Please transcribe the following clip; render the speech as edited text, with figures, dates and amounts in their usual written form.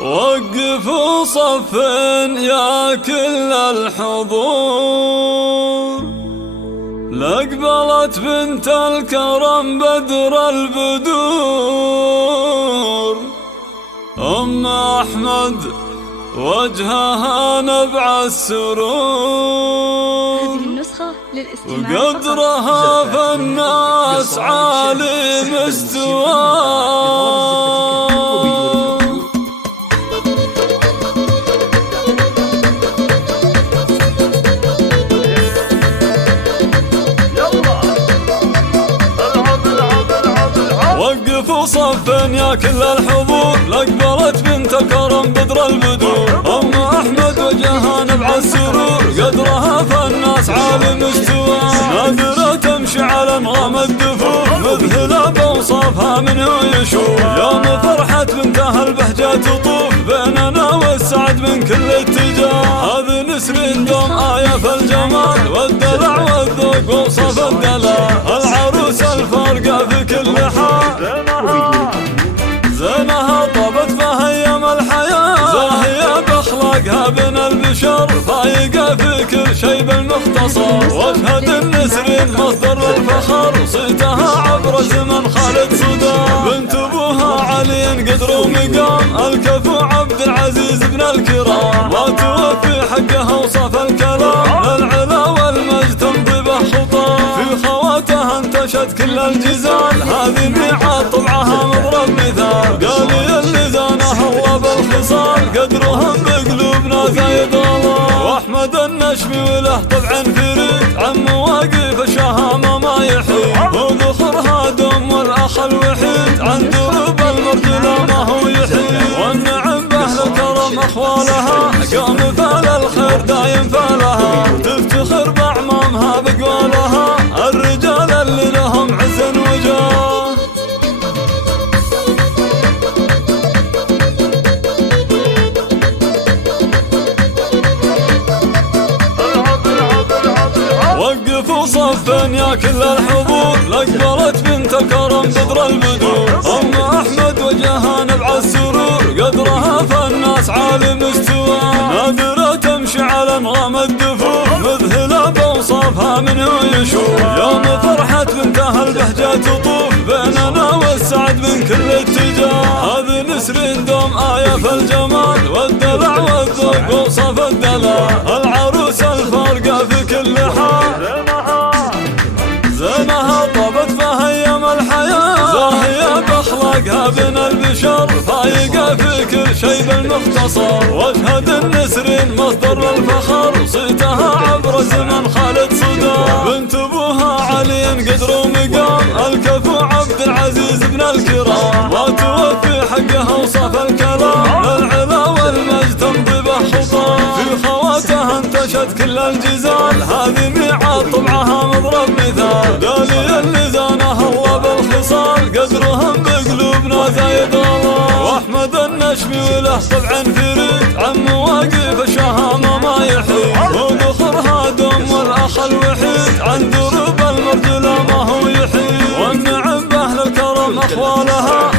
وقفوا صف يا كل الحضور، لأقبلت بنت الكرم بدر البدور. أم أحمد وجهها نبع السرور، هذه النسخة للاستماع وقدرها فالناس عالي مستواه. وقفوا صفا يا كل الحضور، لأقبلت بنت الكرم بدر البدور. أم أحمد وجهها نبع السرور، قدرها فالناس عالي مستواه. نادرة تمشي على انغام الدفوف، مذهلة بوصافها منه يشوف. يوم فرحة بنتها البهجة تطوف، بيننا والسعد من كل اتجاه. هذه نسرين دوم آية في الجمال والدلع والذوق ووصف الدلال. العروس الفارقة في كل حال، زينها طابت فهيم الحياة. زاهية بأخلاقها بين البشر، فايقة في كل شيء بالمختصر. واشهد النسرين مصدر للفخر، صيتها عبر الزمن خالد صدى. بنت ابوها علي قدر ومقام، الكفو عبد العزيز بن الكرام. ما توفي حقها وصف الكلام، للعلا والمجد تمضي به خطى. في خواتها انتشت كل الجزال، هذه ميعاد طبعها مضرب مثال. قالي اللي زانه الله بالخصال، قدرهم بقلوبنا زايد الله. واحمد النشمي وله طبع فريد، عن مواقف الشهامة ما يحيد. هو ذخرها دم والاخ الوحيد، عن دروب المرجلة ما هو يحيد. والنعم باهل الكرم اخوالها، قام فال الخير دايم فالها. تفتخر باعمامها بقوالها، الرجال اللي لهم عز وجاه. وقفوا صفا يا كل الحضور، لأقبلت بنت الكرم بدر البدور. أم أحمد وجهها نبع السرور، قدرها فالناس عالي مستواه. نادرة تمشي على انغام الدفوف، مذهلة بوصافها منه يشوف. يوم فرحة بنتها البهجة تطوف، بيننا والسعد من كل اتجاه. هذه نسرين دوم آية في الجمال والدلع والذوق ووصف الدلال. العروس الفارقة في كل حال، زينها طابت فهيم الحياة. زاهية بأخلاقها بين البشر، فايقة في كل شيء بالمختصر. واشهد النسرين مصدر للفخر، صيتها عبر الزمن خالد صدى. بنت ابوها علي قدر ومقام، الكفو عبد العزيز بن الكرام. ما توفي حقها وصف الكلام، للعلا والمجد تمضي به خطى. في خواتها انتشت كل الجزال، هذه ميعاد طبعها مضرب مثال. قالي اللي زانه الله بالخصال، قدرهم بقلوبنا زايد الله. واحمد النشمي وله طبع فريد، عن مواقف الشهامة ما يحيد. هو ذخرها دم والاخ الوحيد، عن دروب المرجلة ما هو يحيد. والنعم باهل الكرم اخوالها،